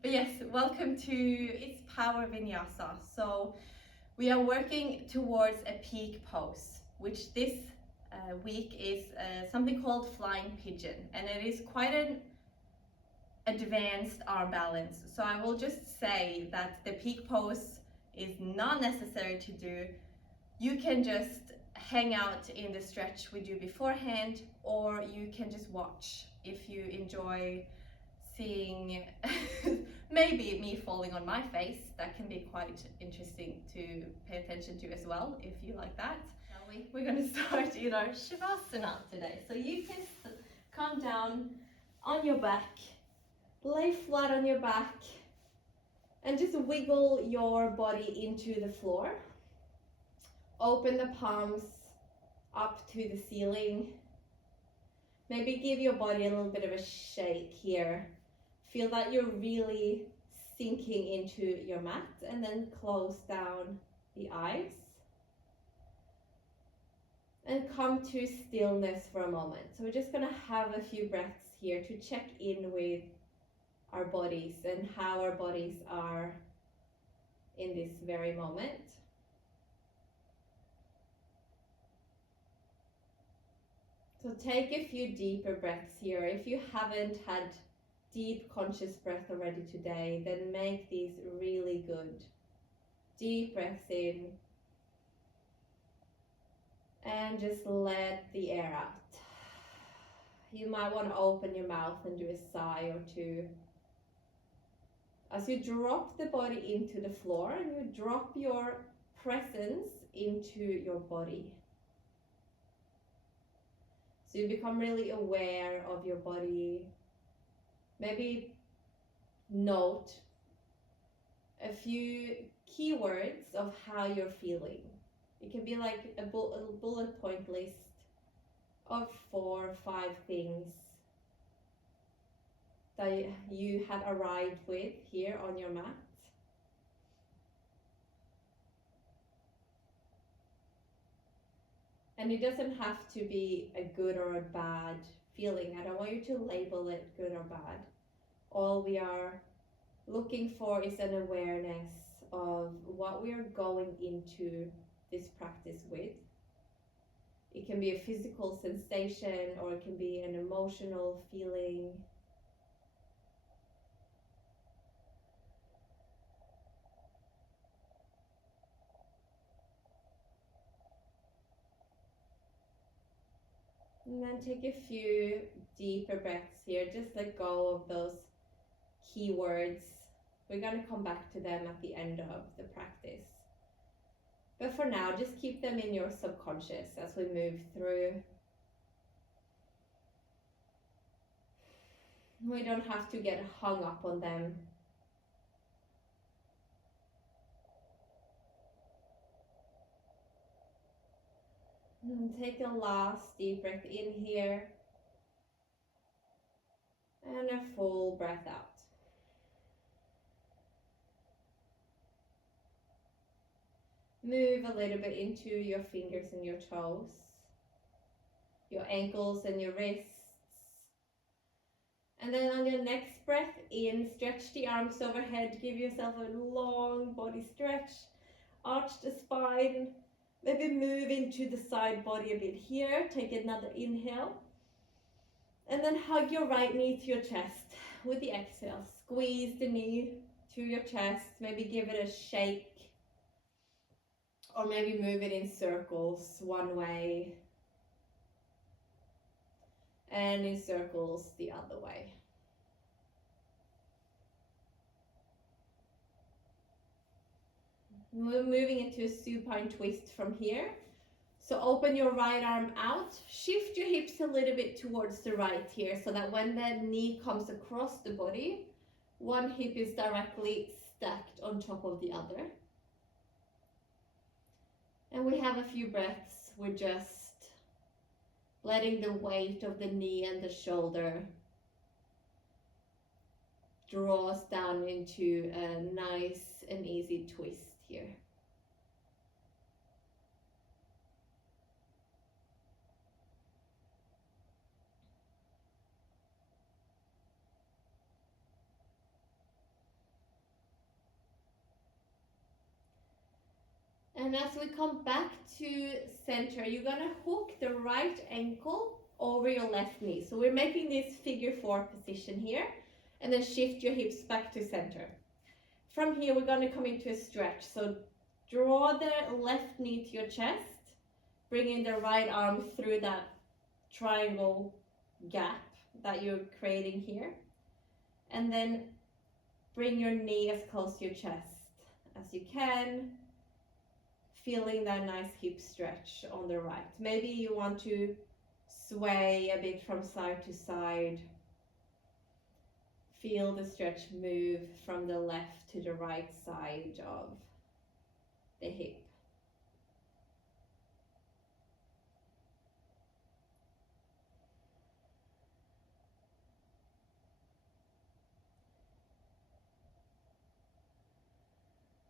But yes, welcome to It's Power Vinyasa. So we are working towards a peak pose, which this week is something called flying pigeon, and it is quite an advanced arm balance. So I will just say that the peak pose is not necessary to do. You can just hang out in the stretch we do beforehand, or you can just watch if you enjoy seeing maybe me falling on my face. That can be quite interesting to pay attention to as well, if you like that. Shall we? We're going to start in our Shavasana today. So you can come down on your back, lay flat on your back, and just wiggle your body into the floor. Open the palms up to the ceiling. Maybe give your body a little bit of a shake here. Feel that you're really sinking into your mat, and then close down the eyes. And come to stillness for a moment. So we're just going to have a few breaths here to check in with our bodies and how our bodies are in this very moment. So take a few deeper breaths here. If you haven't had deep conscious breath already today, then make these really good. Deep breaths in. And just let the air out. You might want to open your mouth and do a sigh or two. As you drop the body into the floor and you drop your presence into your body. So you become really aware of your body. Maybe note a few keywords of how you're feeling. It can be like a bullet point list of 4 or 5 things that you had arrived with here on your mat. And it doesn't have to be a good or a bad feeling. I don't want you to label it good or bad. All we are looking for is an awareness of what we are going into this practice with. It can be a physical sensation, or it can be an emotional feeling. And then take a few deeper breaths here. Just let go of those keywords. We're going to come back to them at the end of the practice. But for now, just keep them in your subconscious as we move through. We don't have to get hung up on them. And take a last deep breath in here. And a full breath out. Move a little bit into your fingers and your toes, your ankles and your wrists. And then on your next breath in, stretch the arms overhead, give yourself a long body stretch, arch the spine, maybe move into the side body a bit here, take another inhale. And then hug your right knee to your chest with the exhale. Squeeze the knee to your chest, maybe give it a shake. Or maybe move it in circles one way and in circles the other way. We're moving into a supine twist from here. So open your right arm out, shift your hips a little bit towards the right here, so that when the knee comes across the body, one hip is directly stacked on top of the other. And we have a few breaths. We're just letting the weight of the knee and the shoulder draw us down into a nice and easy twist here. And as we come back to center, you're gonna hook the right ankle over your left knee. So we're making this figure 4 position here, and then shift your hips back to center. From here, we're gonna come into a stretch. So draw the left knee to your chest, bringing the right arm through that triangle gap that you're creating here. And then bring your knee as close to your chest as you can, feeling that nice hip stretch on the right. Maybe you want to sway a bit from side to side. Feel the stretch move from the left to the right side of the hip.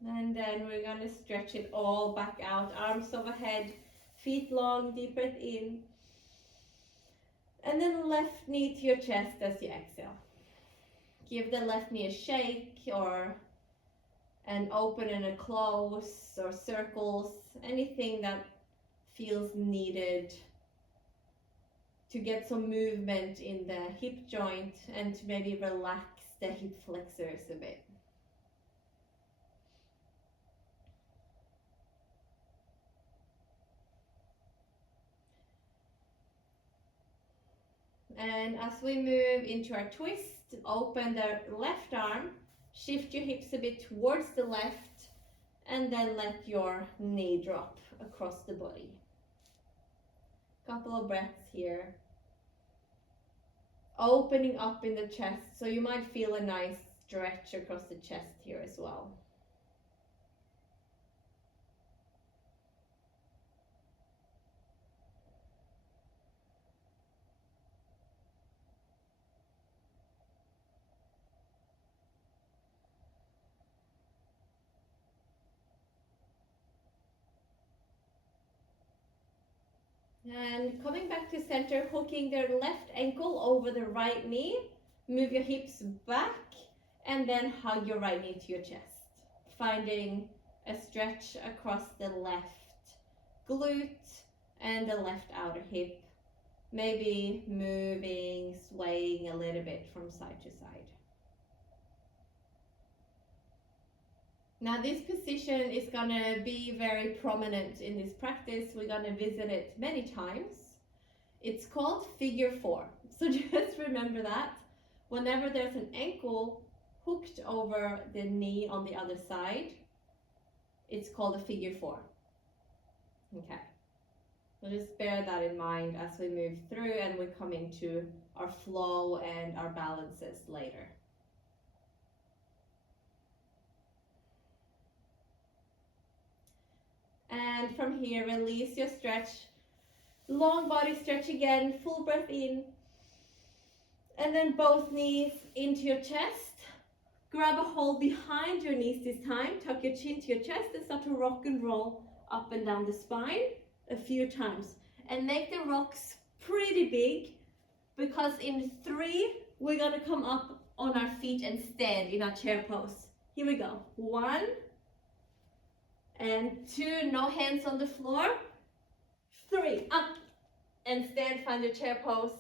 And then we're going to stretch it all back out, arms overhead, feet long, deep breath in. And then left knee to your chest as you exhale. Give the left knee a shake or an open and a close or circles, anything that feels needed to get some movement in the hip joint and to maybe relax the hip flexors a bit. And as we move into our twist, open the left arm, shift your hips a bit towards the left, and then let your knee drop across the body. Couple of breaths here. Opening up in the chest, so you might feel a nice stretch across the chest here as well. And coming back to center, hooking the left ankle over the right knee. Move your hips back and then hug your right knee to your chest. Finding a stretch across the left glute and the left outer hip. Maybe moving, swaying a little bit from side to side. Now this position is going to be very prominent in this practice. We're going to visit it many times. It's called figure 4. So just remember that. Whenever there's an ankle hooked over the knee on the other side, it's called a figure 4. Okay. So just bear that in mind as we move through and we come into our flow and our balances later. And from here, release your stretch. Long body stretch again, full breath in. And then both knees into your chest. Grab a hold behind your knees this time. Tuck your chin to your chest and start to rock and roll up and down the spine a few times. And make the rocks pretty big, because in 3, we're going to come up on our feet and stand in our chair pose. Here we go. 1 and 2, no hands on the floor. 3, up and stand, find your chair pose.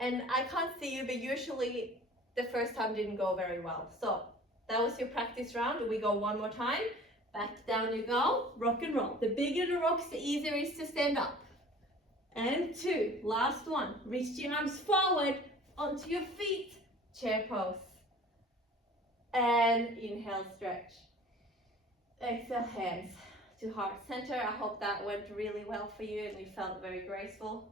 And I can't see you, but usually the first time didn't go very well. So that was your practice round. We go one more time. Back down you go, rock and roll. The bigger the rocks, the easier it is to stand up. And 2, last one. Reach your arms forward onto your feet, chair pose. And inhale, stretch. Exhale, hands to heart center. I hope that went really well for you and you felt very graceful.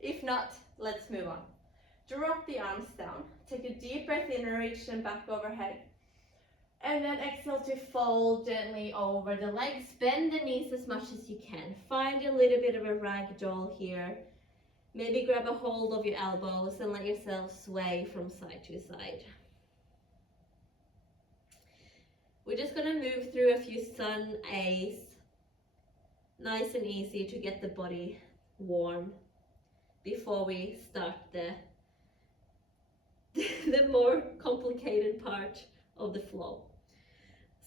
If not, let's move on. Drop the arms down. Take a deep breath in and reach them back overhead. And then exhale to fold gently over the legs. Bend the knees as much as you can. Find a little bit of a ragdoll here. Maybe grab a hold of your elbows and let yourself sway from side to side. We're just going to move through a few sun A's. Nice and easy to get the body warm before we start the more complicated part of the flow.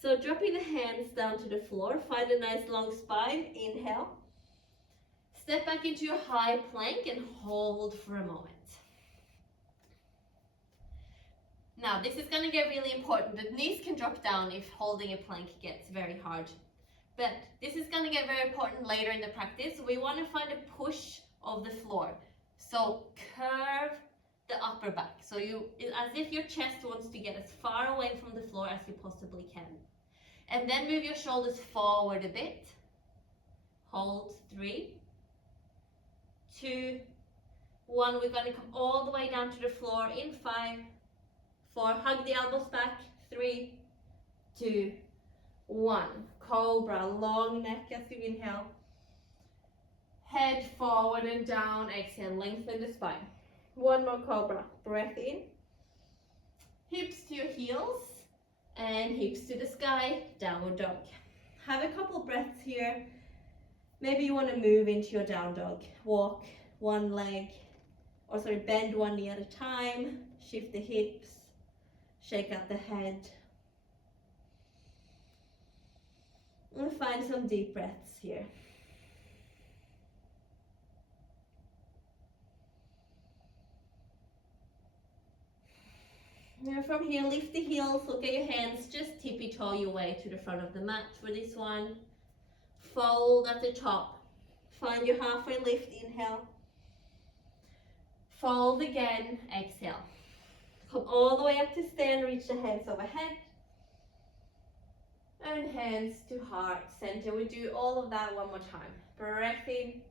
So dropping the hands down to the floor, find a nice long spine, inhale. Step back into your high plank and hold for a moment. Now this is going to get really important. The knees can drop down if holding a plank gets very hard. But this is going to get very important later in the practice. We want to find a push of the floor. So curve the upper back. So as if your chest wants to get as far away from the floor as you possibly can. And then move your shoulders forward a bit. Hold, 3, 2, 1. We're going to come all the way down to the floor in 5, 4. Hug the elbows back. 3, 2, 1. Cobra, long neck as you inhale. Head forward and down. Exhale, lengthen the spine. One more cobra. Breath in. Hips to your heels and hips to the sky. Downward dog. Have a couple breaths here. Maybe you want to move into your down dog. Walk one leg, or sorry, bend one knee at a time. Shift the hips. Shake out the head. And find some deep breaths here. And from here, lift the heels, look at your hands, just tippy-toe your way to the front of the mat for this one. Fold at the top. Find your halfway lift, inhale. Fold again, exhale. Come all the way up to stand, reach the hands overhead. And hands to heart center. We do all of that one more time. Breath in.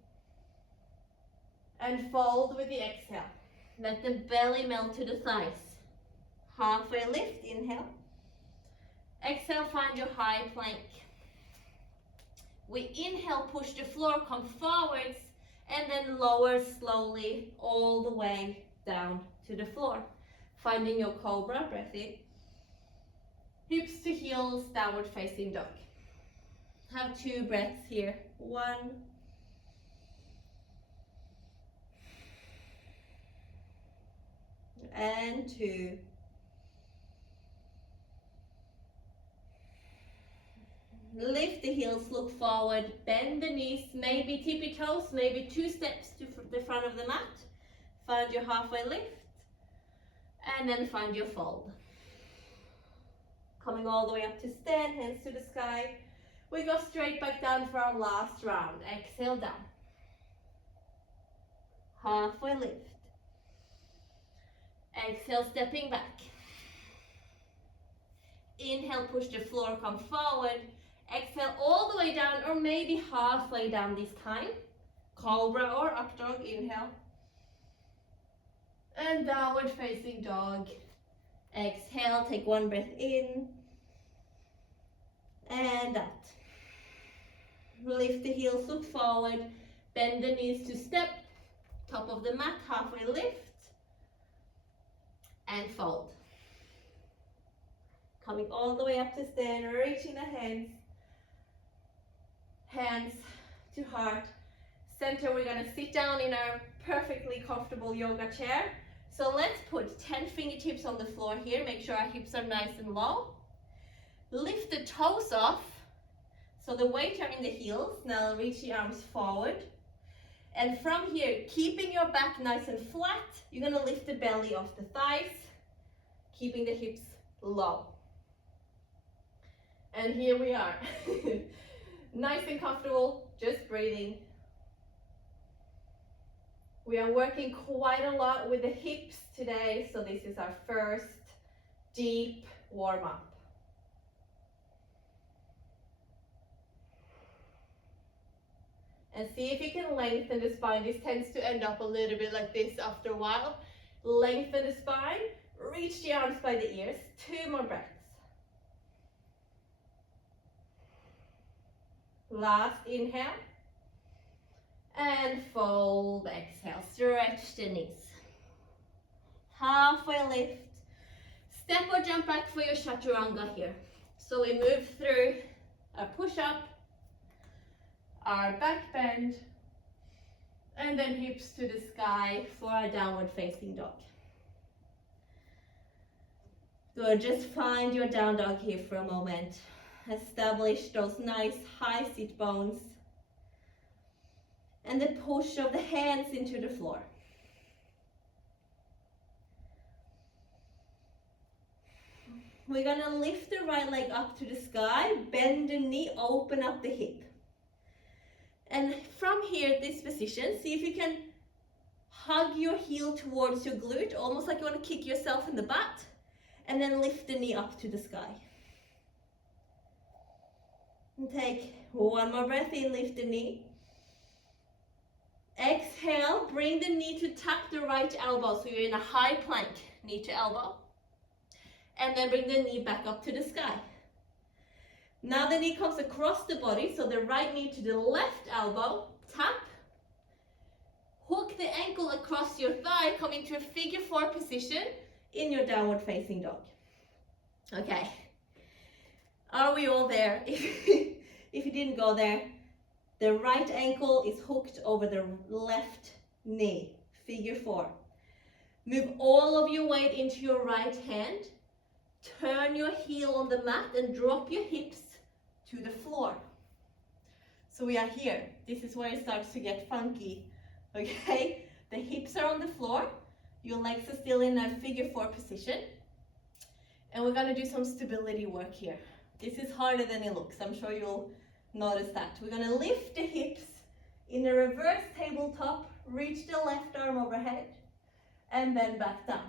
And fold with the exhale. Let the belly melt to the thighs. Halfway lift, inhale. Exhale, find your high plank. We inhale, push the floor, come forwards, and then lower slowly all the way down to the floor. Finding your cobra, breath in. Hips to heels, downward facing dog. Have 2 breaths here. 1. And 2. Lift the heels, look forward, bend the knees, maybe tippy toes, maybe 2 steps to the front of the mat. Find your halfway lift, and then find your fold. Coming all the way up to stand, hands to the sky. We go straight back down for our last round. Exhale down. Halfway lift. Exhale, stepping back. Inhale, push the floor, come forward. Exhale all the way down, or maybe halfway down this time. Cobra or up dog, inhale. And downward facing dog. Exhale, take 1 breath in. And out. Lift the heels, look forward. Bend the knees to step. Top of the mat, halfway lift. And fold. Coming all the way up to stand, reaching the hands. Hands to heart. Center, we're going to sit down in our perfectly comfortable yoga chair. So let's put 10 fingertips on the floor here. Make sure our hips are nice and low. Lift the toes off. So the weight are in the heels. Now reach the arms forward. And from here, keeping your back nice and flat, you're going to lift the belly off the thighs, keeping the hips low. And here we are. Nice and comfortable, just breathing. We are working quite a lot with the hips today, so this is our first deep warm-up. And see if you can lengthen the spine. This tends to end up a little bit like this after a while. Lengthen the spine, reach the arms by the ears. 2 more breaths. Last inhale. And fold, exhale. Stretch the knees. Halfway lift. Step or jump back for your chaturanga here. So we move through a push-up, our back bend, and then hips to the sky for our downward facing dog. Good, just find your down dog here for a moment. Establish those nice high sit bones. And the push of the hands into the floor. We're gonna lift the right leg up to the sky, bend the knee, open up the hip. And from here, this position, see if you can hug your heel towards your glute, almost like you want to kick yourself in the butt, and then lift the knee up to the sky. And take one more breath in, lift the knee. Exhale, bring the knee to tap the right elbow, so you're in a high plank, knee to elbow. And then bring the knee back up to the sky. Now the knee comes across the body, so the right knee to the left elbow, tap. Hook the ankle across your thigh, come into a figure 4 position in your downward facing dog. Okay, are we all there? If you didn't go there, the right ankle is hooked over the left knee, figure 4. Move all of your weight into your right hand. Turn your heel on the mat and drop your hips to the floor. So we are here. This is where it starts to get funky. Okay, the hips are on the floor. Your legs are still in a figure 4 position. And we're gonna do some stability work here. This is harder than it looks. I'm sure you'll notice that. We're gonna lift the hips in a reverse tabletop, reach the left arm overhead, and then back down.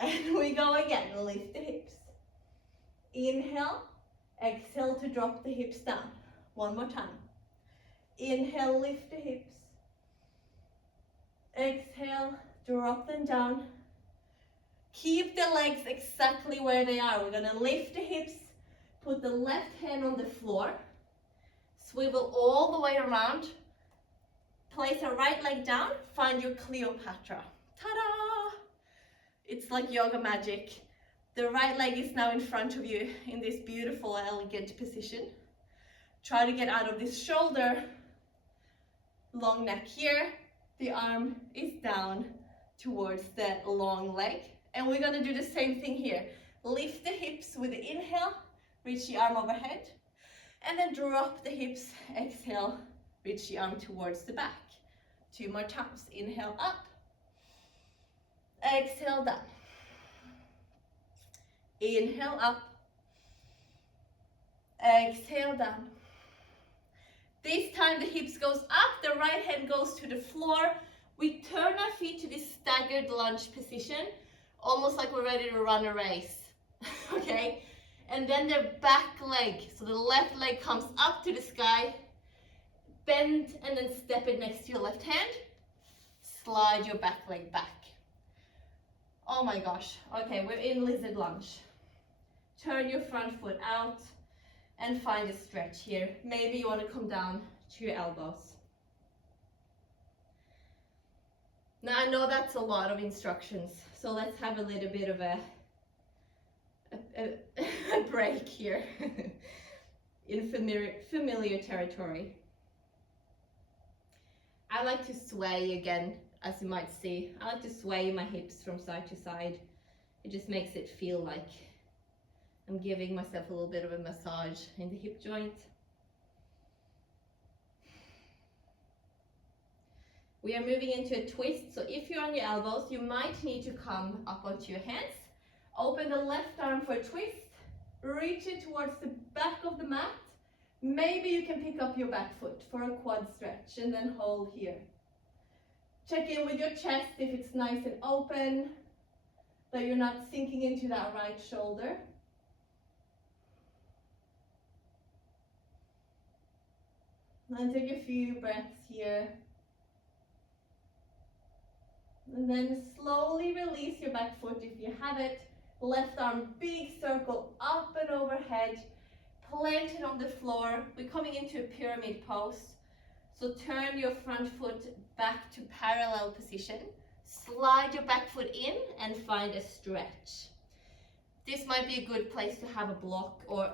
And we go again, lift the hips. Inhale, exhale to drop the hips down. One more time. Inhale, lift the hips. Exhale, drop them down. Keep the legs exactly where they are. We're gonna lift the hips, put the left hand on the floor, swivel all the way around, place a right leg down, find your Cleopatra. Ta-da! It's like yoga magic. The right leg is now in front of you in this beautiful, elegant position. Try to get out of this shoulder, long neck here. The arm is down towards the long leg. And we're gonna do the same thing here. Lift the hips with the inhale, reach the arm overhead, and then drop the hips, exhale, reach the arm towards the back. 2 more times. Inhale up, exhale down. Inhale up, exhale down. This time the hips goes up, the right hand goes to the floor. We turn our feet to this staggered lunge position, almost like we're ready to run a race. Okay? And then the back leg, so the left leg comes up to the sky, bend and then step it next to your left hand, slide your back leg back. Oh my gosh. Okay, we're in lizard lunge. Turn your front foot out and find a stretch here. Maybe you want to come down to your elbows. Now I know that's a lot of instructions, so let's have a little bit of a break here in familiar territory. I like to sway again, as you might see. I like to sway my hips from side to side. It just makes it feel like I'm giving myself a little bit of a massage in the hip joint. We are moving into a twist, so if you're on your elbows, you might need to come up onto your hands. Open the left arm for a twist, reach it towards the back of the mat. Maybe you can pick up your back foot for a quad stretch and then hold here. Check in with your chest if it's nice and open, that you're not sinking into that right shoulder. And take a few breaths here. And then slowly release your back foot if you have it. Left arm, big circle up and overhead. Plant it on the floor. We're coming into a pyramid pose. So turn your front foot back to parallel position. Slide your back foot in and find a stretch. This might be a good place to have a block, or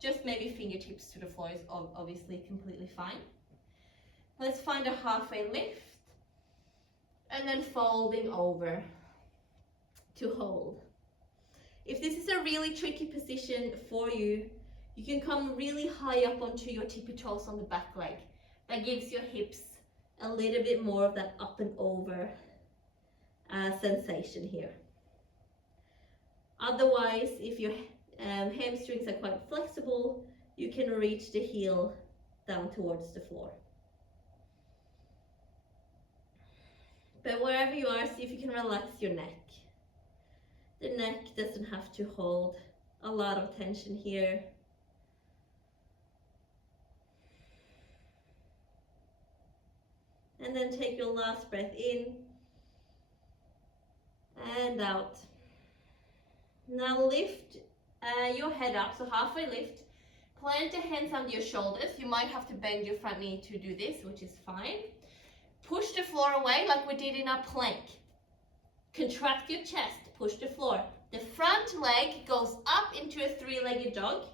just maybe fingertips to the floor is obviously completely fine. Let's find a halfway lift. And then folding over to hold. If this is a really tricky position for you, you can come really high up onto your tippy toes on the back leg. That gives your hips a little bit more of that up and over sensation here. Otherwise, if your hamstrings are quite flexible, you can reach the heel down towards the floor. But wherever you are, see if you can relax your neck. The neck doesn't have to hold a lot of tension here. And then take your last breath in and out. Now lift your head up, so halfway lift. Plant the hands under your shoulders. You might have to bend your front knee to do this, which is fine. Push the floor away like we did in our plank. Contract your chest, push the floor. The front leg goes up into a three-legged dog.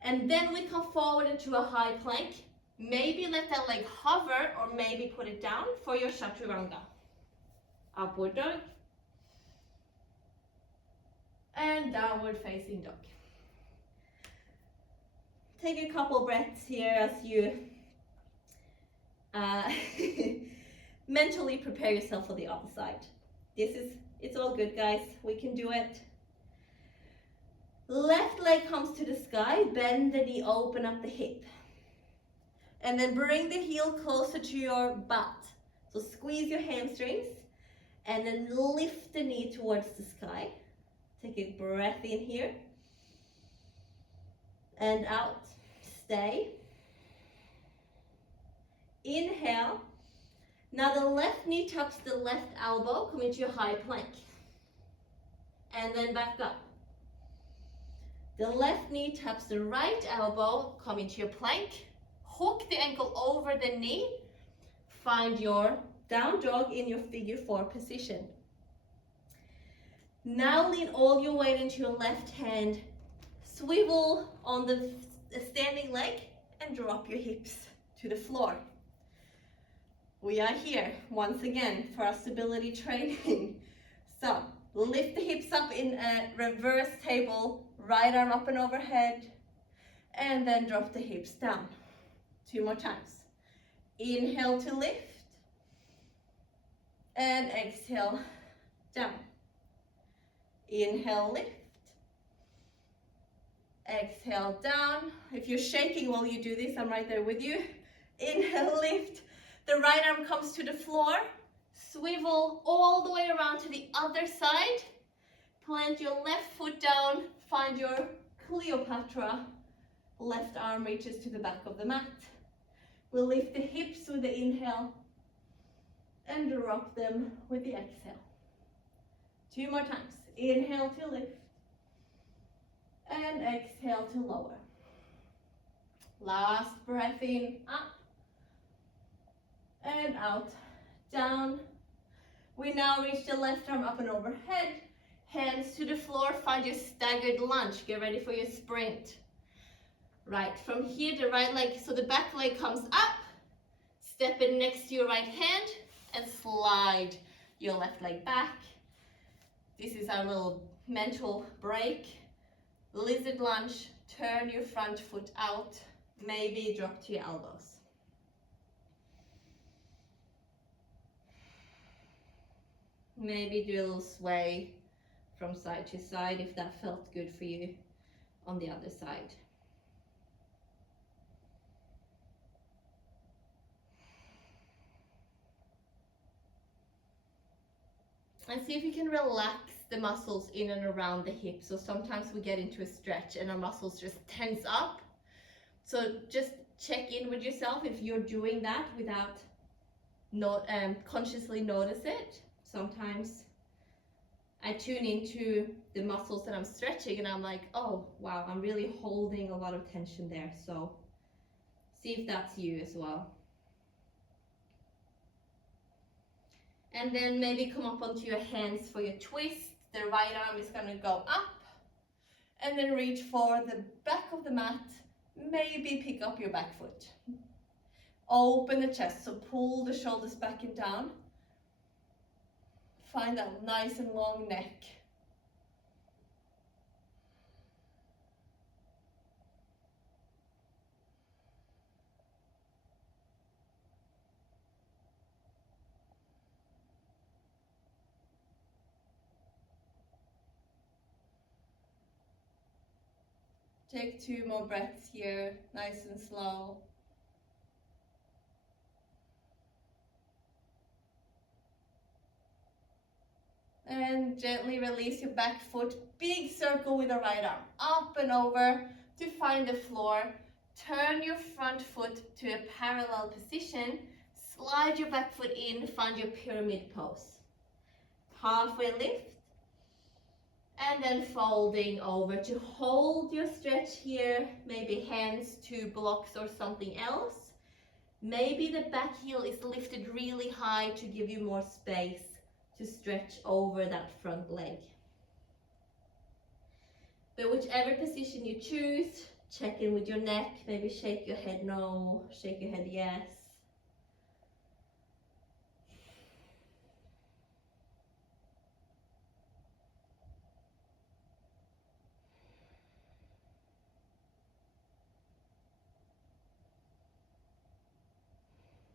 And then we come forward into a high plank. Maybe let that leg hover or maybe put it down for your chaturanga. Upward dog. And downward facing dog. Take a couple breaths here as you mentally prepare yourself for the other side. It's all good, guys. We can do it. Left leg comes to the sky, bend the knee, open up the hip. And then bring the heel closer to your butt. So squeeze your hamstrings and then lift the knee towards the sky. Take a breath in here. And out. Stay. Inhale. Now the left knee touches the left elbow, come into your high plank. And then back up. The left knee taps the right elbow, come into your plank. Hook the ankle over the knee. Find your down dog in your figure 4 position. Now lean all your weight into your left hand. Swivel on the standing leg and drop your hips to the floor. We are here once again for our stability training. So lift the hips up in a reverse table, right arm up and overhead, and then drop the hips down. 2 more times. Inhale to lift, and exhale down. Inhale, lift. Exhale down. If you're shaking while you do this, I'm right there with you. Inhale, lift. The right arm comes to the floor. Swivel all the way around to the other side. Plant your left foot down. Find your Cleopatra. Left arm reaches to the back of the mat. We'll lift the hips with the inhale and drop them with the exhale. 2 more times. Inhale to lift and exhale to lower. Last breath in, up and out, down. We now reach the left arm up and overhead, hands to the floor, find your staggered lunge. Get ready for your sprint. Right, from here the right leg, so the back leg comes up, step in next to your right hand and slide your left leg back. This is our little mental break. Lizard lunge, turn your front foot out, maybe drop to your elbows. Maybe do a little sway from side to side if that felt good for you on the other side. And see if you can relax the muscles in and around the hips. So sometimes we get into a stretch and our muscles just tense up. So just check in with yourself if you're doing that without consciously notice it. Sometimes I tune into the muscles that I'm stretching and I'm like, oh wow, I'm really holding a lot of tension there. So see if that's you as well. And then maybe come up onto your hands for your twist. The right arm is going to go up. And then reach for the back of the mat. Maybe pick up your back foot. Open the chest, so pull the shoulders back and down. Find that nice and long neck. Take 2 more breaths here, nice and slow. And gently release your back foot. Big circle with the right arm. Up and over to find the floor. Turn your front foot to a parallel position. Slide your back foot in, find your pyramid pose. Halfway lift. And then folding over to hold your stretch here. Maybe hands to blocks or something else. Maybe the back heel is lifted really high to give you more space to stretch over that front leg. But whichever position you choose, check in with your neck. Maybe shake your head no, shake your head yes.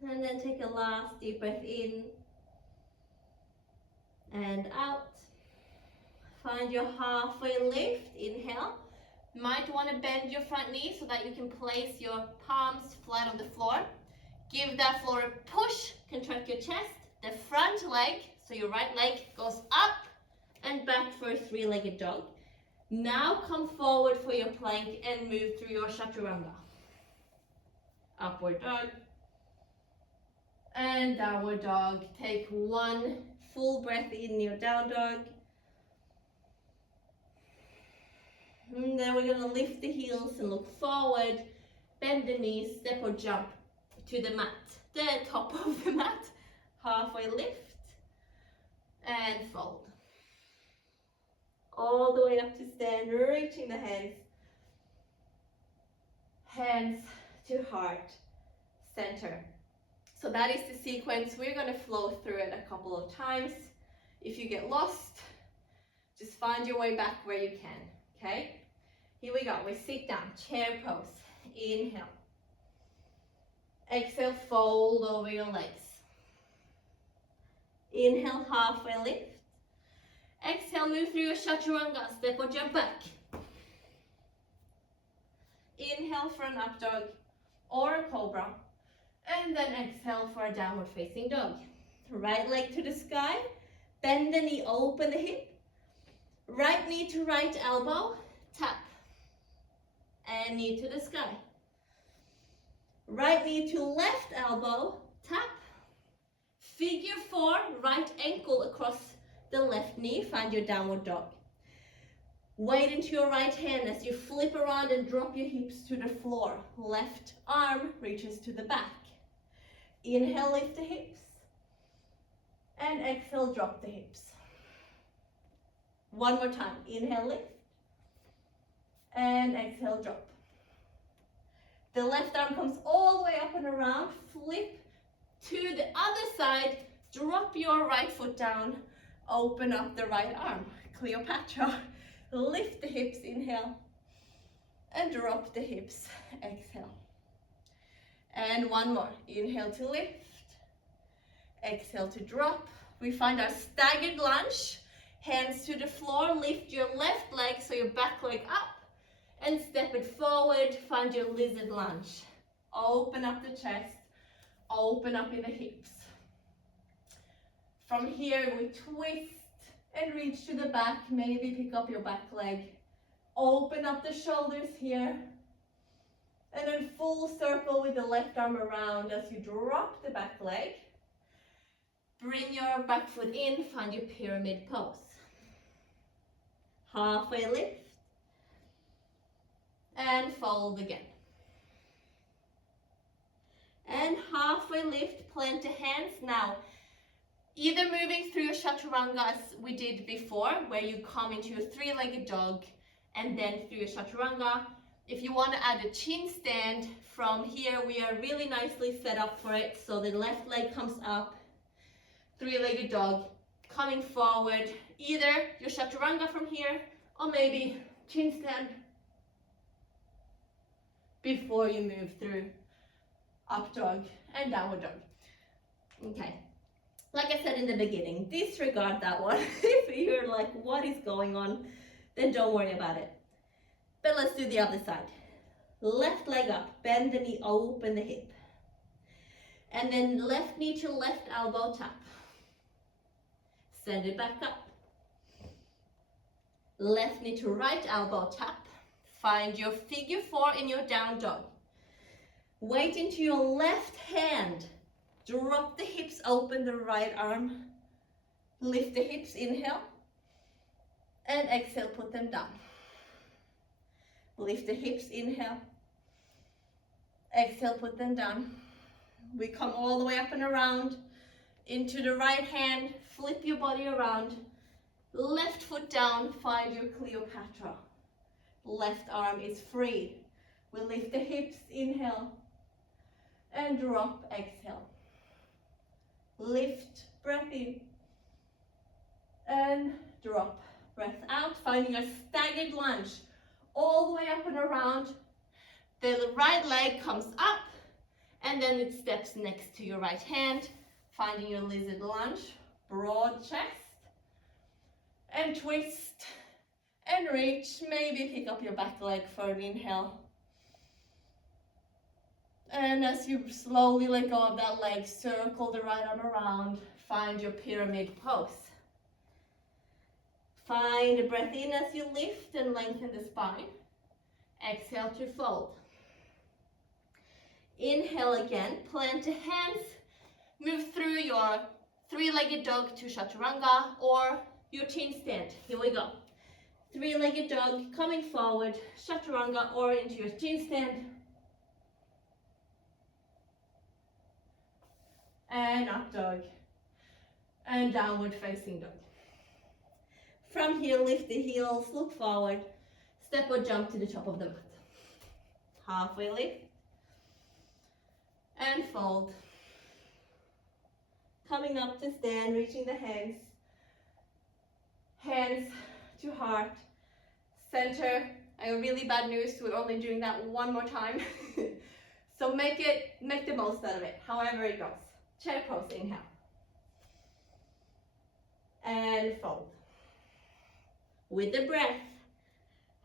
And then take a last deep breath in and out. Find your halfway lift, inhale. Might want to bend your front knee so that you can place your palms flat on the floor. Give that floor a push, contract your chest. The front leg, so your right leg goes up and back for a 3-legged dog. Now come forward for your plank and move through your chaturanga. Upward dog. And downward dog. Take 1 full breath in your down dog. And then we're going to lift the heels and look forward. Bend the knees, step or jump to the mat. The top of the mat. Halfway lift. And fold. All the way up to stand, reaching the hands. Hands to heart, center. So that is the sequence. We're going to flow through it a couple of times. If you get lost, just find your way back where you can, okay? Here we go. We sit down, chair pose. Inhale. Exhale, fold over your legs. Inhale, halfway lift. Exhale, move through your chaturanga, step or jump back. Inhale for an up dog or a cobra. And then exhale for a downward facing dog. Right leg to the sky. Bend the knee, open the hip. Right knee to right elbow, tap. And knee to the sky. Right knee to left elbow, tap. Figure 4, right ankle across the left knee, find your downward dog. Weight into your right hand as you flip around and drop your hips to the floor. Left arm reaches to the back. Inhale, lift the hips. And exhale, drop the hips. One more time. Inhale, lift. And exhale, drop. The left arm comes all the way up and around. Flip to the other side. Drop your right foot down. Open up the right arm. Cleopatra. Lift the hips, inhale. And drop the hips, exhale. And one more. Inhale to lift. Exhale to drop. We find our staggered lunge. Hands to the floor. Lift your left leg so your back leg up. And step it forward. Find your lizard lunge. Open up the chest. Open up in the hips. From here we twist and reach to the back. Maybe pick up your back leg. Open up the shoulders here. And then full circle with the left arm around as you drop the back leg. Bring your back foot in, find your pyramid pose. Halfway lift. And fold again. And halfway lift, plant the hands. Now, either moving through your chaturanga as we did before, where you come into your 3-legged dog and then through your chaturanga. If you want to add a chin stand, from here we are really nicely set up for it. So the left leg comes up, 3-legged dog, coming forward, either your chaturanga from here or maybe chin stand before you move through up dog and downward dog. Okay. Like I said in the beginning, disregard that one. If you're like, what is going on? Then don't worry about it. But let's do the other side. Left leg up, bend the knee, open the hip. And then left knee to left elbow tap. Send it back up. Left knee to right elbow tap. Find your figure 4 in your down dog. Weight into your left hand. Drop the hips, open the right arm. Lift the hips, inhale. And exhale, put them down. Lift the hips, inhale. Exhale, put them down. We come all the way up and around into the right hand. Flip your body around. Left foot down, find your Cleopatra. Left arm is free. We lift the hips, inhale. And drop, exhale. Lift, breath in. And drop, breath out. Finding a staggered lunge. All the way up and around. The right leg comes up. And then it steps next to your right hand. Finding your lizard lunge. Broad chest. And twist. And reach. Maybe pick up your back leg for an inhale. And as you slowly let go of that leg, circle the right arm around. Find your pyramid pose. Find a breath in as you lift and lengthen the spine. Exhale to fold. Inhale again, plant the hands. Move through your three-legged dog to chaturanga or your chin stand. Here we go. Three-legged dog coming forward, chaturanga or into your chin stand. And up dog. And downward facing dog. From here, lift the heels, look forward, step or jump to the top of the mat. Halfway lift. And fold. Coming up to stand, reaching the hands. Hands to heart. Center. I have really bad news, we're only doing that one more time. So make the most out of it, however it goes. Chair pose, inhale. And fold. With the breath,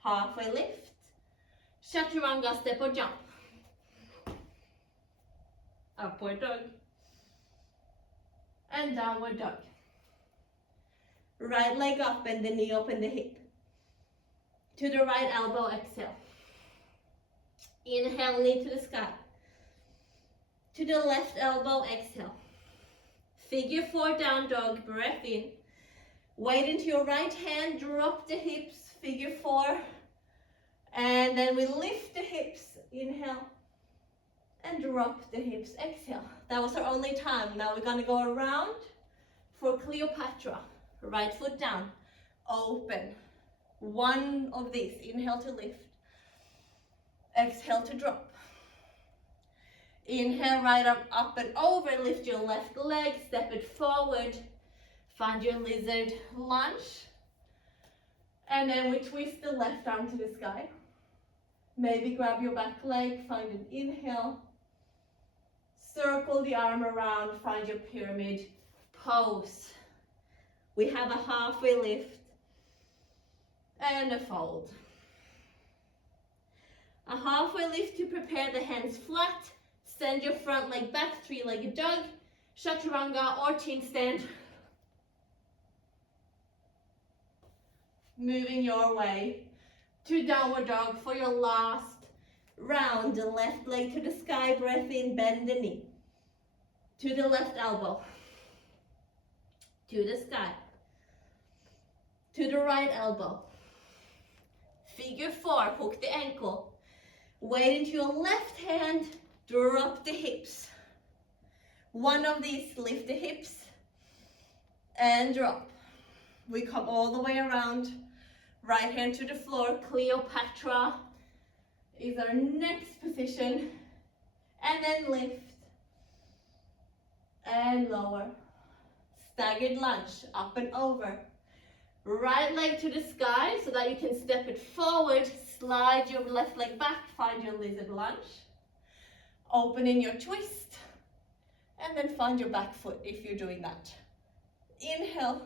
halfway lift. Chaturanga, step or jump. Upward dog. And downward dog. Right leg up, bend the knee, open the hip. To the right elbow, exhale. Inhale, knee to the sky. To the left elbow, exhale. Figure 4 down dog, breath in. Weight into your right hand, drop the hips, figure 4. And then we lift the hips, inhale. And drop the hips, exhale. That was our only time. Now we're gonna go around for Cleopatra. Right foot down, open. One of these, inhale to lift. Exhale to drop. Inhale, right arm up and over, lift your left leg, step it forward. Find your lizard lunge. And then we twist the left arm to the sky. Maybe grab your back leg, find an inhale. Circle the arm around, find your pyramid pose. We have a halfway lift and a fold. A halfway lift to prepare the hands flat. Send your front leg back, three-legged dog, chaturanga or chin stand. Moving your way to downward dog for your last round. The left leg to the sky, breath in, bend the knee. To the left elbow. To the sky. To the right elbow. Figure 4, hook the ankle. Weight into your left hand, drop the hips. One of these, lift the hips and drop. We come all the way around. Right hand to the floor, Cleopatra is our next position. And then lift and lower. Staggered lunge, up and over. Right leg to the sky so that you can step it forward. Slide your left leg back, find your lizard lunge. Open in your twist. And then find your back foot if you're doing that. Inhale.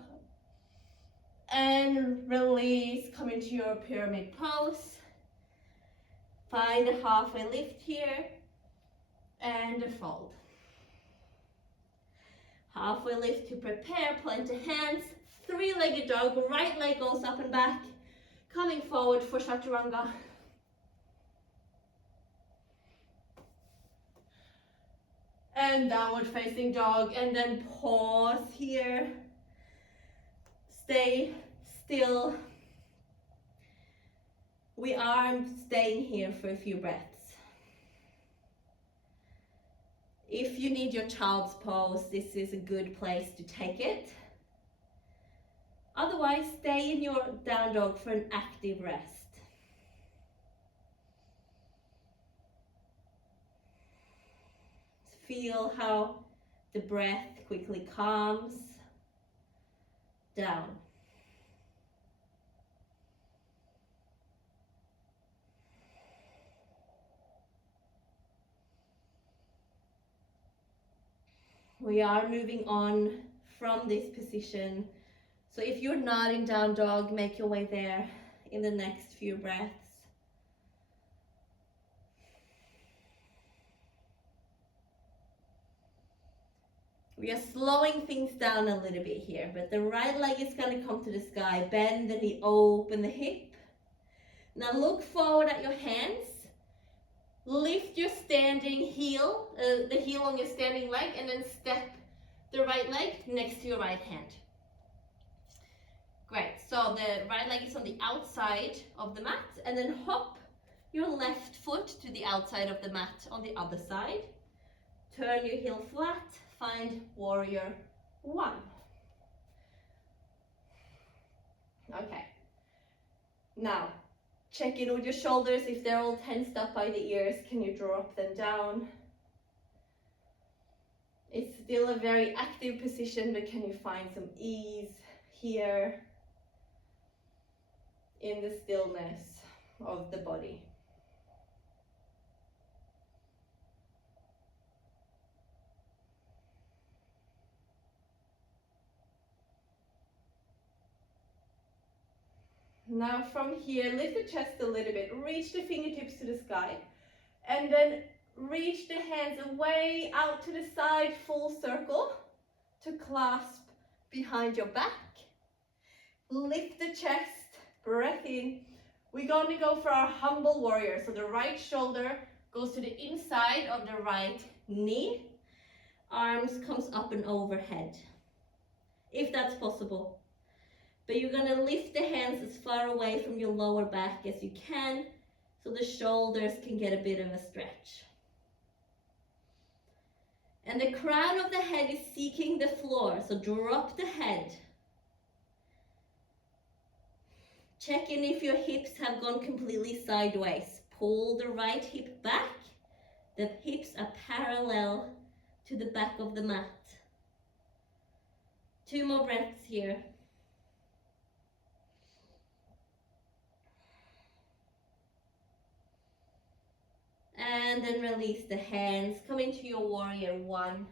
And release, come into your pyramid pose. Find a halfway lift here and a fold. Halfway lift to prepare, plant the hands, three-legged dog, right leg goes up and back, coming forward for chaturanga. And downward facing dog, and then pause here. Stay still. We are staying here for a few breaths. If you need your child's pose, this is a good place to take it. Otherwise, stay in your down dog for an active rest. Feel how the breath quickly calms down. We are moving on from this position. So if you're not in down dog, make your way there in the next few breaths. We are slowing things down a little bit here, but the right leg is going to come to the sky. Bend the knee, open the hip. Now look forward at your hands. Lift your standing heel, the heel on your standing leg, and then step the right leg next to your right hand. Great, so the right leg is on the outside of the mat, and then hop your left foot to the outside of the mat on the other side. Turn your heel flat, find warrior one. Okay, now check in with your shoulders. If they're all tensed up by the ears, can you drop them down? It's still a very active position, but can you find some ease here in the stillness of the body? Now from here, lift the chest a little bit, reach the fingertips to the sky, and then reach the hands away out to the side, full circle, to clasp behind your back. Lift the chest, breath in. We're going to go for our humble warrior. So the right shoulder goes to the inside of the right knee. Arms comes up and overhead, if that's possible. But you're going to lift the hands as far away from your lower back as you can, so the shoulders can get a bit of a stretch. And the crown of the head is seeking the floor, so drop the head. Check in if your hips have gone completely sideways. Pull the right hip back. The hips are parallel to the back of the mat. 2 more breaths here. And then release the hands. Come into your warrior one.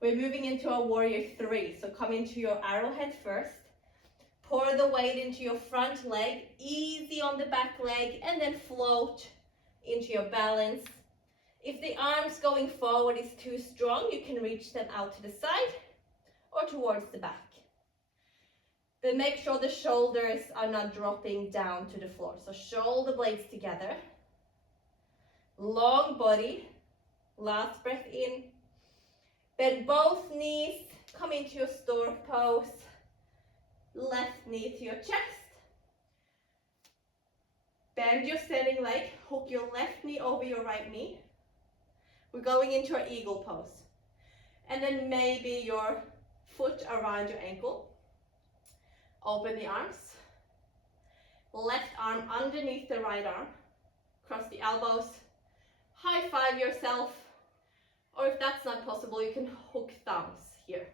We're moving into our warrior three. So come into your arrowhead first. Pour the weight into your front leg, easy on the back leg, and then float into your balance. If the arms going forward is too strong, you can reach them out to the side or towards the back. But make sure the shoulders are not dropping down to the floor. So shoulder blades together. Long body. Last breath in. Bend both knees. Come into your stork pose. Left knee to your chest. Bend your standing leg. Hook your left knee over your right knee. We're going into our eagle pose. And then maybe your foot around your ankle. Open the arms. Left arm underneath the right arm. Cross the elbows. High five yourself. Or if that's not possible, you can hook thumbs here.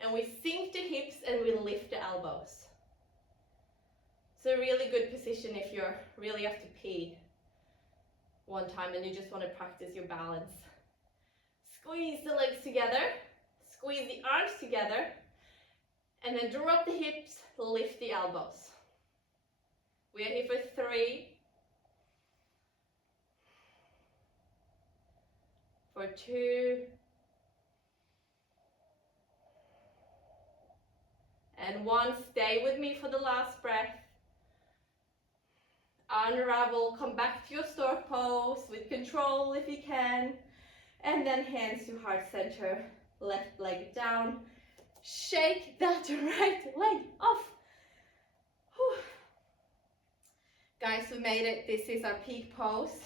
And we sink the hips and we lift the elbows. It's a really good position if you really have to pee one time and you just want to practice your balance. Squeeze the legs together, squeeze the arms together, and then drop the hips, lift the elbows. We are here for 3, for 2, and 1. Stay with me for the last breath. Unravel, come back to your stork pose with control if you can. And then hands to heart center, left leg down. Shake that right leg off. Whew. Guys, we made it. This is our peak pose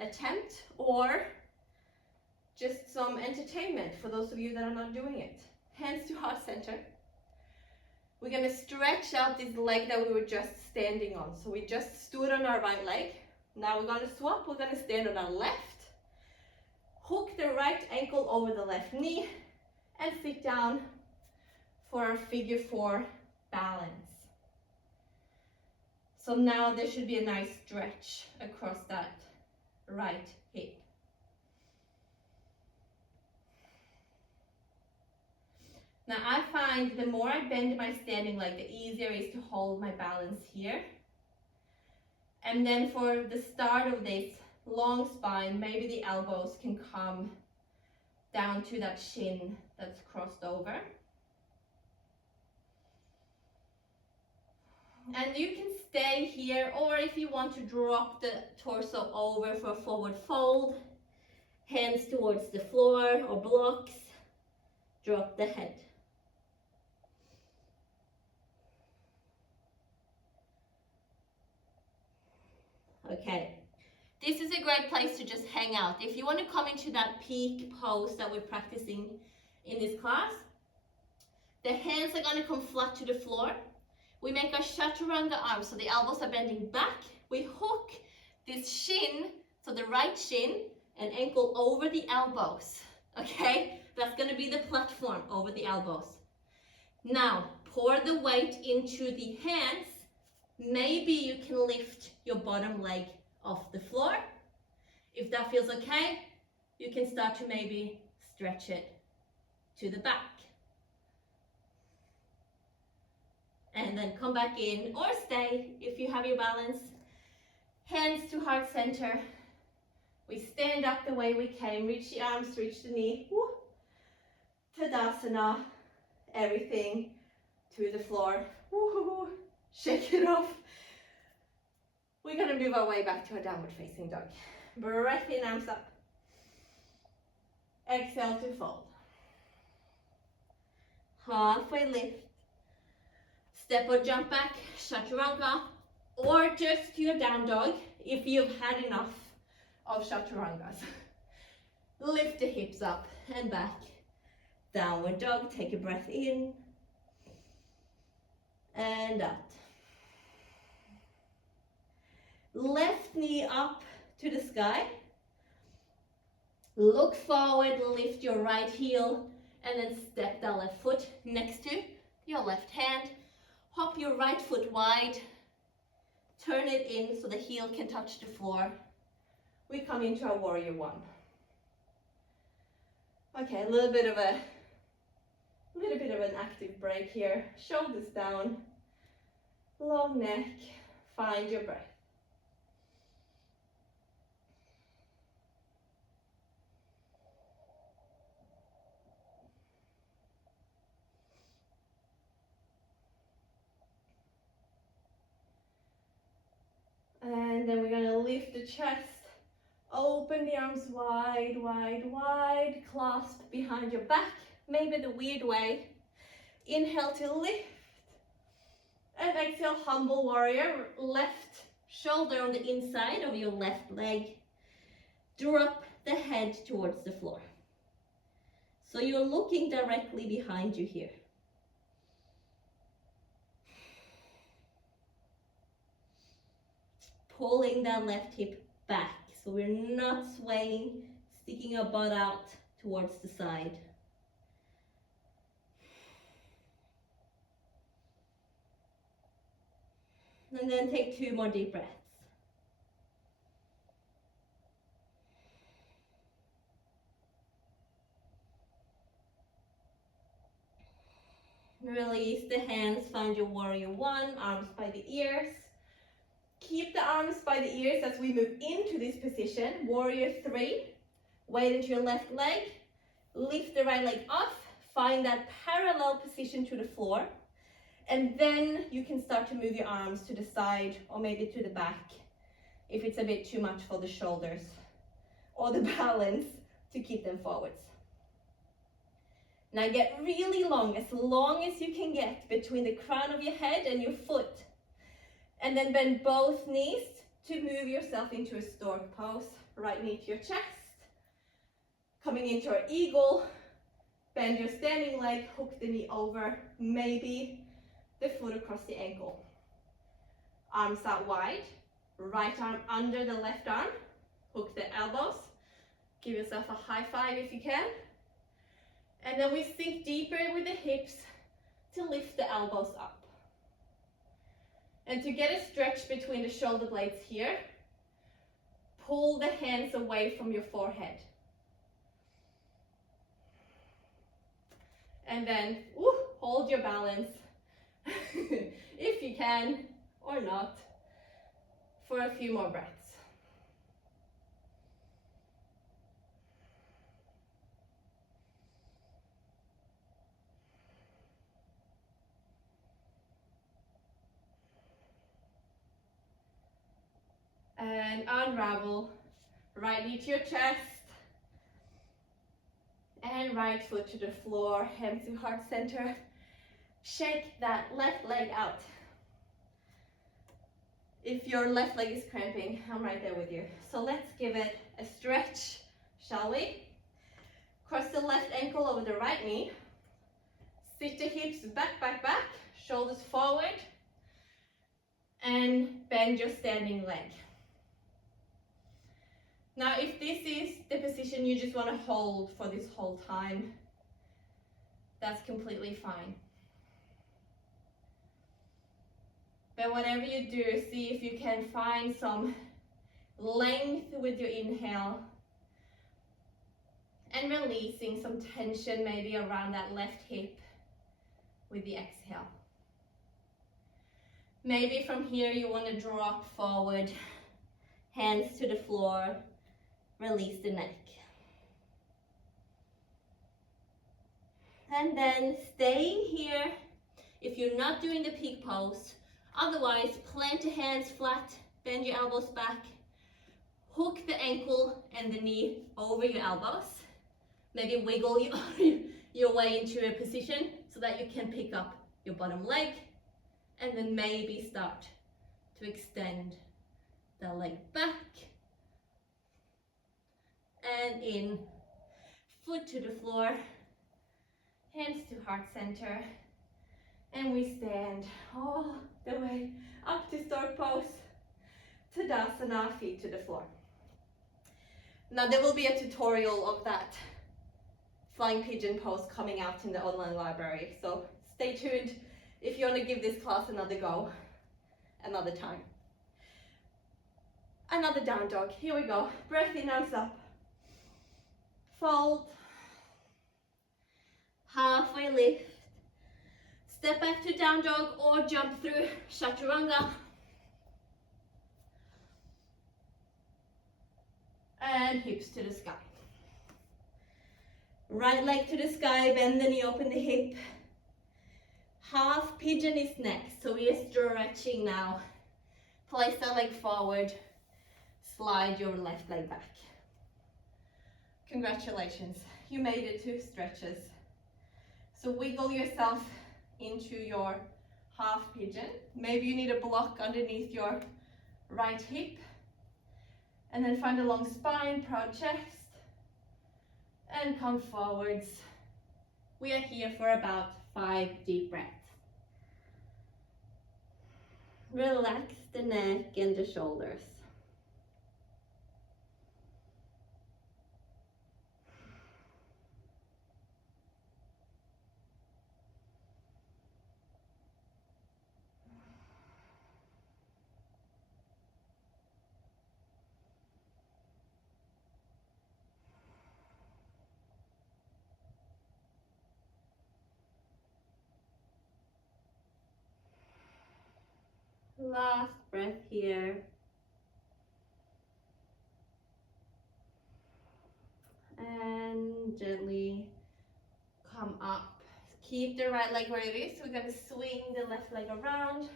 attempt, or just some entertainment for those of you that are not doing it. Hands to heart center. We're going to stretch out this leg that we were just standing on. So we just stood on our right leg. Now we're going to swap. We're going to stand on our left. Hook the right ankle over the left knee and sit down for our figure 4 balance. So now there should be a nice stretch across that right hip. Now I find the more I bend my standing leg, the easier it is to hold my balance here. And then for the start of this long spine, maybe the elbows can come down to that shin that's crossed over. And you can stay here, or if you want to drop the torso over for a forward fold, hands towards the floor or blocks, drop the head. Okay, this is a great place to just hang out. If you want to come into that peak pose that we're practicing in this class, the hands are going to come flat to the floor. We make our chaturanga arms, so the elbows are bending back. We hook this shin, so the right shin and ankle over the elbows. Okay, that's going to be the platform over the elbows. Now, pour the weight into the hands. Maybe you can lift your bottom leg off the floor. If that feels okay, you can start to maybe stretch it to the back. And then come back in, or stay if you have your balance. Hands to heart center. We stand up the way we came. Reach the arms, reach the knee. Woo. Tadasana. Everything to the floor. Woo-hoo-hoo. Shake it off. We're going to move our way back to a downward facing dog. Breath in, arms up. Exhale to fold. Halfway lift. Step or jump back, chaturanga, or just your down dog if you've had enough of chaturangas. Lift the hips up and back. Downward dog, take a breath in and out. Left knee up to the sky. Look forward, lift your right heel, and then step that left foot next to your left hand. Hop your right foot wide, turn it in so the heel can touch the floor. We come into our warrior 1. Okay, a little bit of an active break here. Shoulders down, long neck, find your breath. And then we're going to lift the chest, open the arms wide, wide, wide, clasp behind your back, maybe the weird way. Inhale to lift, and exhale, humble warrior, left shoulder on the inside of your left leg. Drop the head towards the floor. So you're looking directly behind you here. Pulling that left hip back, so we're not swaying, sticking our butt out towards the side. And then take 2 more deep breaths. Release the hands, find your warrior 1, arms by the ears. Keep the arms by the ears as we move into this position. Warrior 3. Weight into your left leg. Lift the right leg off. Find that parallel position to the floor. And then you can start to move your arms to the side or maybe to the back if it's a bit too much for the shoulders or the balance to keep them forwards. Now get really long as you can get between the crown of your head and your foot. And then bend both knees to move yourself into a stork pose. Right knee to your chest. Coming into our eagle. Bend your standing leg, hook the knee over, maybe the foot across the ankle. Arms out wide. Right arm under the left arm. Hook the elbows. Give yourself a high five if you can. And then we sink deeper with the hips to lift the elbows up. And to get a stretch between the shoulder blades here, pull the hands away from your forehead. And then hold your balance, if you can or not, for a few more breaths. And unravel, right knee to your chest, and right foot to the floor, hands to heart center. Shake that left leg out. If your left leg is cramping, I'm right there with you. So let's give it a stretch, shall we? Cross the left ankle over the right knee. Sit the hips back, back, back, shoulders forward, and bend your standing leg. Now, if this is the position you just want to hold for this whole time, that's completely fine. But whatever you do, see if you can find some length with your inhale and releasing some tension maybe around that left hip with the exhale. Maybe from here you want to drop forward, hands to the floor, release the neck. And then staying here, if you're not doing the peak pose, otherwise plant the hands flat, bend your elbows back, hook the ankle and the knee over your elbows. Maybe wiggle your way into a position so that you can pick up your bottom leg, and then maybe start to extend the leg back and in, foot to the floor, hands to heart center, and we stand all the way up to stork pose, Tadasana, feet to the floor. Now there will be a tutorial of that flying pigeon pose coming out in the online library, so stay tuned if you want to give this class another go, another time. Another down dog, here we go, breath in, arms up, fold, halfway lift, step back to down dog or jump through chaturanga, and hips to the sky. Right leg to the sky, bend the knee, open the hip. Half pigeon is next, so we are stretching now. Place the leg forward, slide your left leg back. Congratulations, you made it 2 stretches. So wiggle yourself into your half pigeon. Maybe you need a block underneath your right hip. And then find a long spine, proud chest. And come forwards. We are here for about 5 deep breaths. Relax the neck and the shoulders. Last breath here. And gently come up. Keep the right leg where it is. We're going to swing the left leg around.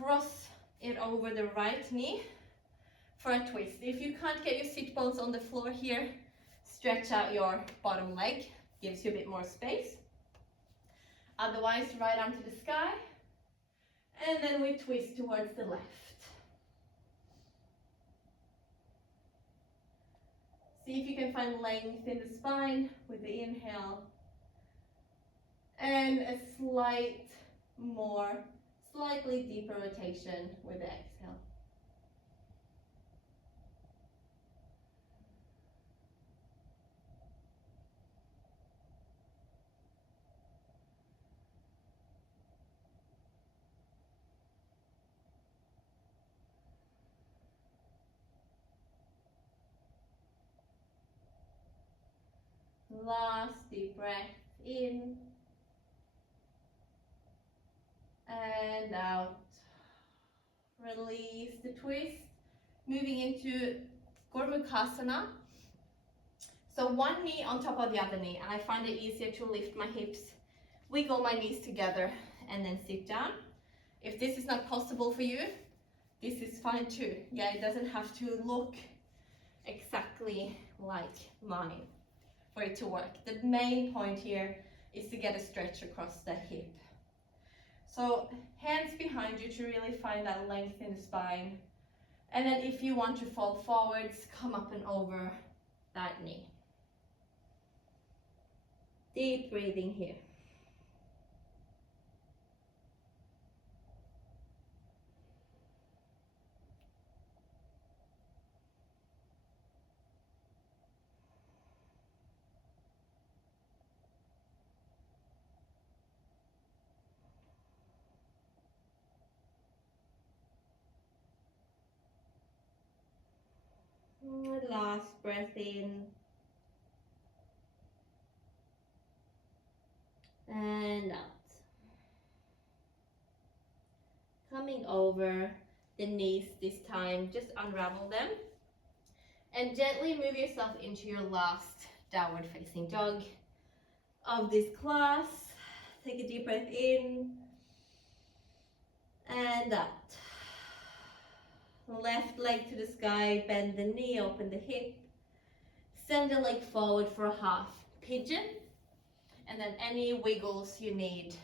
Cross it over the right knee for a twist. If you can't get your sit bones on the floor here, stretch out your bottom leg. Gives you a bit more space. Otherwise, right arm to the sky. And then we twist towards the left. See if you can find length in the spine with the inhale. And a slightly deeper rotation with the exhale. Last deep breath in and out. Release the twist. Moving into Gormukhasana. So one knee on top of the other knee, and I find it easier to lift my hips, wiggle my knees together, and then sit down. If this is not possible for you, this is fine too. Yeah, it doesn't have to look exactly like mine for it to work. The main point here is to get a stretch across the hip. So hands behind you to really find that length in the spine. And then if you want to fall forwards, come up and over that knee. Deep breathing here. Last breath in. And out. Coming over the knees this time, just unravel them. And gently move yourself into your last downward facing dog of this class. Take a deep breath in and out. Left leg to the sky, bend the knee, open the hip. Send the leg forward for a half pigeon. And then any wiggles you need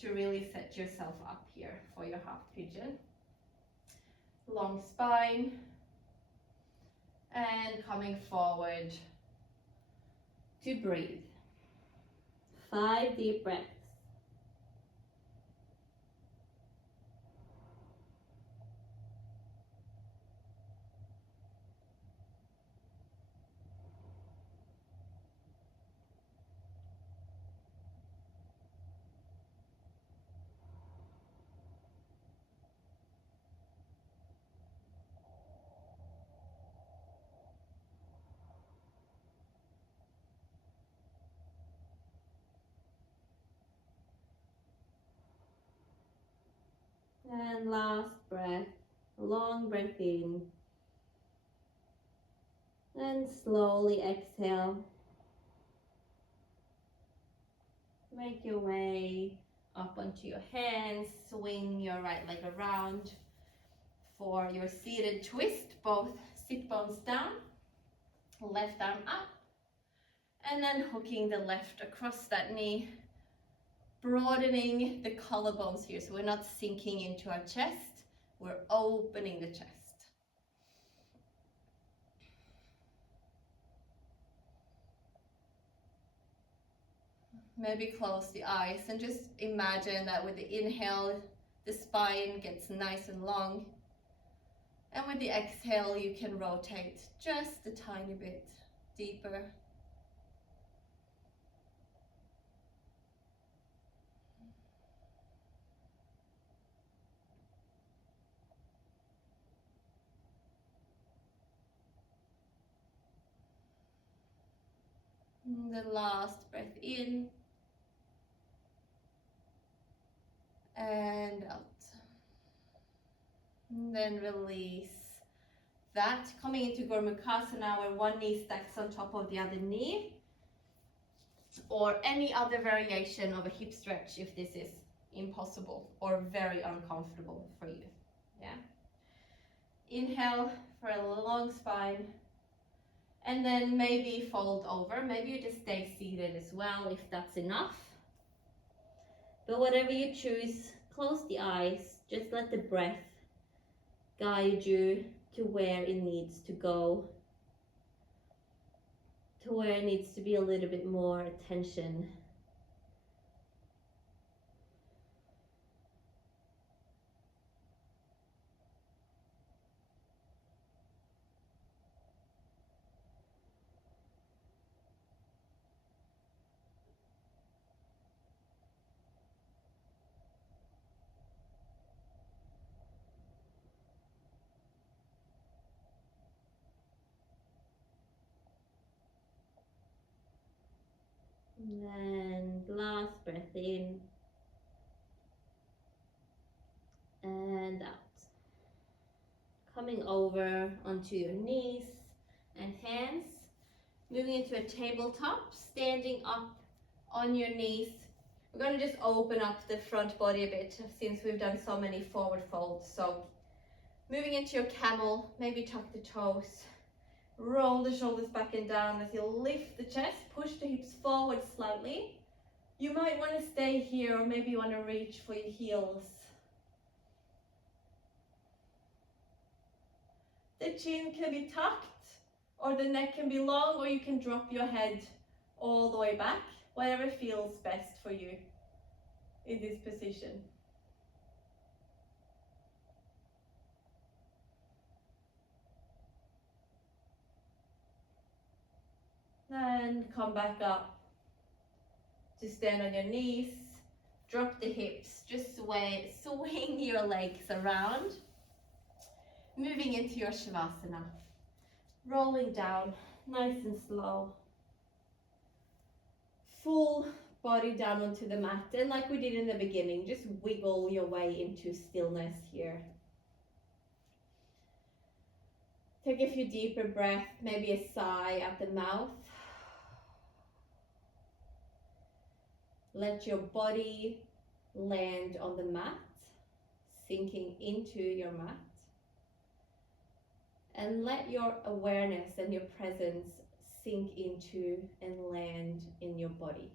to really set yourself up here for your half pigeon. Long spine. And coming forward to breathe. 5 deep breaths. And last breath, long breath in. And slowly exhale. Make your way up onto your hands. Swing your right leg around for your seated twist. Both sit bones down, left arm up. And then hooking the left across that knee. Broadening the collarbones here, so we're not sinking into our chest, we're opening the chest. Maybe close the eyes and just imagine that with the inhale, the spine gets nice and long. And with the exhale, you can rotate just a tiny bit deeper. The last breath in and out. And then release that. Coming into Gormukhasana, where one knee stacks on top of the other knee, or any other variation of a hip stretch if this is impossible or very uncomfortable for you. Yeah. Inhale for a long spine, and then maybe fold over. Maybe you just stay seated as well if that's enough. But whatever you choose, close the eyes. Just let the breath guide you to where it needs to go, to where it needs to be a little bit more attention. And last breath in and out. Coming over onto your knees and hands. Moving into a tabletop, standing up on your knees. We're going to just open up the front body a bit since we've done so many forward folds. So moving into your camel, maybe tuck the toes. Roll the shoulders back and down as you lift the chest, push the hips forward slightly. You might want to stay here, or maybe you want to reach for your heels. The chin can be tucked, or the neck can be long, or you can drop your head all the way back, whatever feels best for you in this position. Then come back up to stand on your knees, drop the hips, just swing your legs around. Moving into your Shavasana, rolling down nice and slow. Full body down onto the mat, and like we did in the beginning, just wiggle your way into stillness here. Take a few deeper breaths, maybe a sigh at the mouth. Let your body land on the mat, sinking into your mat. And let your awareness and your presence sink into and land in your body.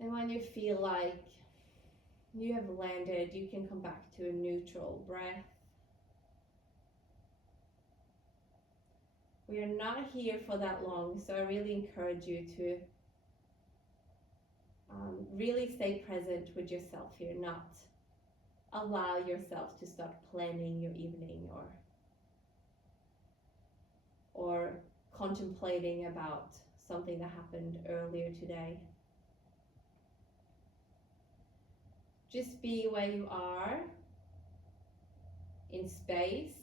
And when you feel like you have landed, you can come back to a neutral breath. We are not here for that long, so I really encourage you to really stay present with yourself here, not allow yourself to start planning your evening or contemplating about something that happened earlier today. Just be where you are in space,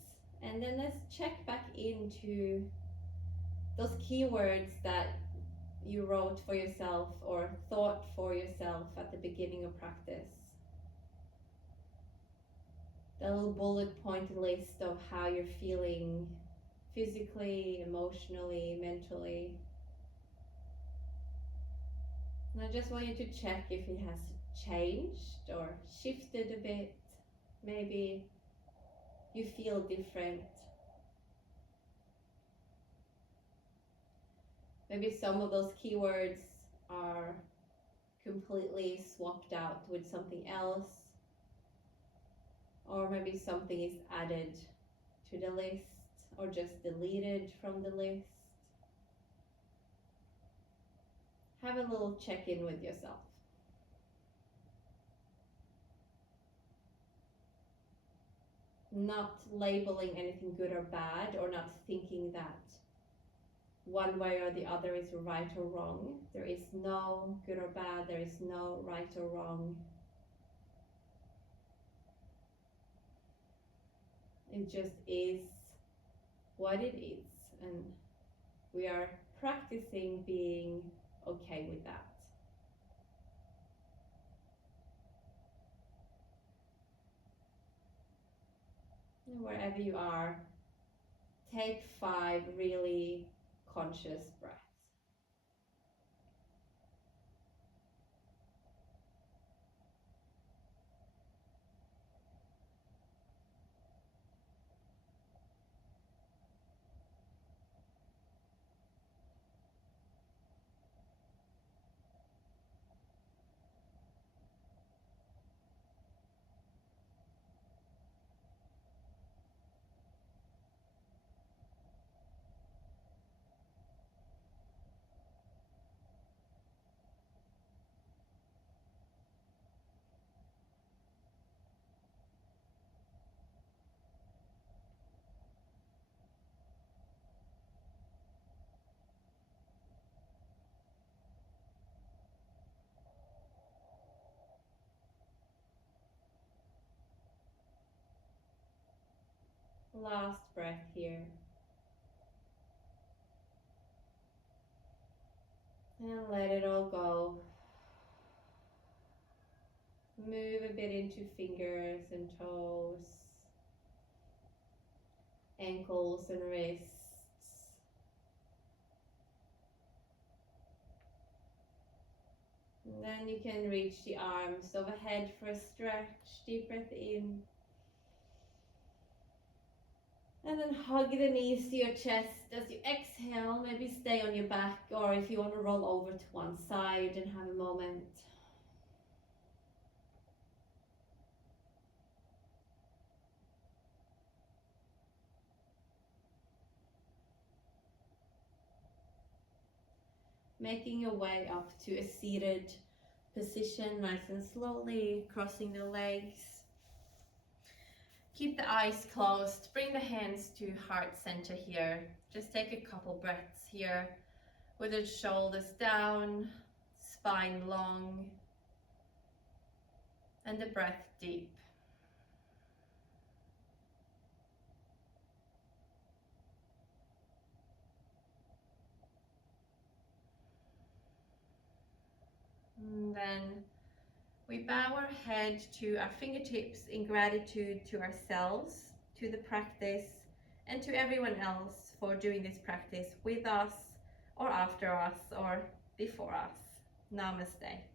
and then let's check back into those keywords that you wrote for yourself or thought for yourself at the beginning of practice. The little bullet point list of how you're feeling physically, emotionally, mentally. And I just want you to check if it has changed or shifted a bit. Maybe you feel different. Maybe some of those keywords are completely swapped out with something else, or maybe something is added to the list or just deleted from the list. Have a little check-in with yourself. Not labeling anything good or bad, or not thinking that one way or the other is right or wrong. There is no good or bad, there is no right or wrong. It just is what it is, and we are practicing being okay with that. And wherever you are, take 5 really conscious breaths. Last breath here. And let it all go. Move a bit into fingers and toes, ankles and wrists. And then you can reach the arms overhead for a stretch. Deep breath in. And then hug the knees to your chest as you exhale. Maybe stay on your back, or if you want to roll over to one side and have a moment. Making your way up to a seated position, nice and slowly, crossing the legs. Keep the eyes closed, bring the hands to heart center here. Just take a couple breaths here with the shoulders down, spine long, and the breath deep. And then we bow our head to our fingertips in gratitude to ourselves, to the practice, and to everyone else for doing this practice with us, or after us, or before us. Namaste.